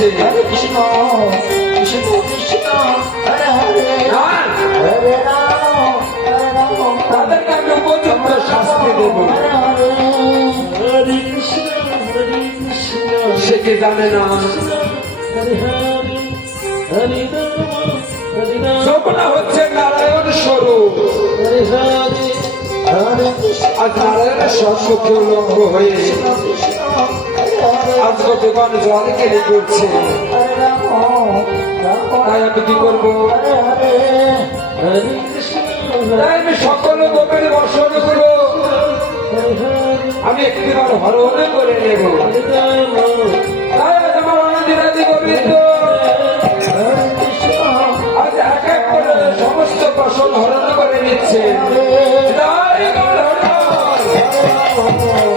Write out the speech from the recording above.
করছে। হরে কৃষ্ণ কৃষ্ণ কৃষ্ণ হরে হরে হরে রাম হরে রাম তাদেরকে আমি উপযুক্ত শাস্তি দেব। হরে কৃষ্ণ হরে কৃষ্ণ সে কি জানে না হরে হরে হরে রাম হরে রাম যমুনা হচ্ছে নারায়ণ স্বরূপ। হরে হরে হরে কৃষ্ণ আজ নারায়ণের সম্মুখে উলঙ্গ হয়ে আজ গোপীগণ জল কেলি করছে। হরে রাম রাম তাই আমি কি করবো? হরে হরে হরে কৃষ্ণ তাই আমি সকল গোপের বর্ষণ করব। আমি একটিবার হরণ করে নেব। তাই আজ আমার অনাদিরাদি গোবিন্দ আজ এক এক করে সমস্ত ফসল হরণ করে নিচ্ছে। জয় গৌর হরি বল।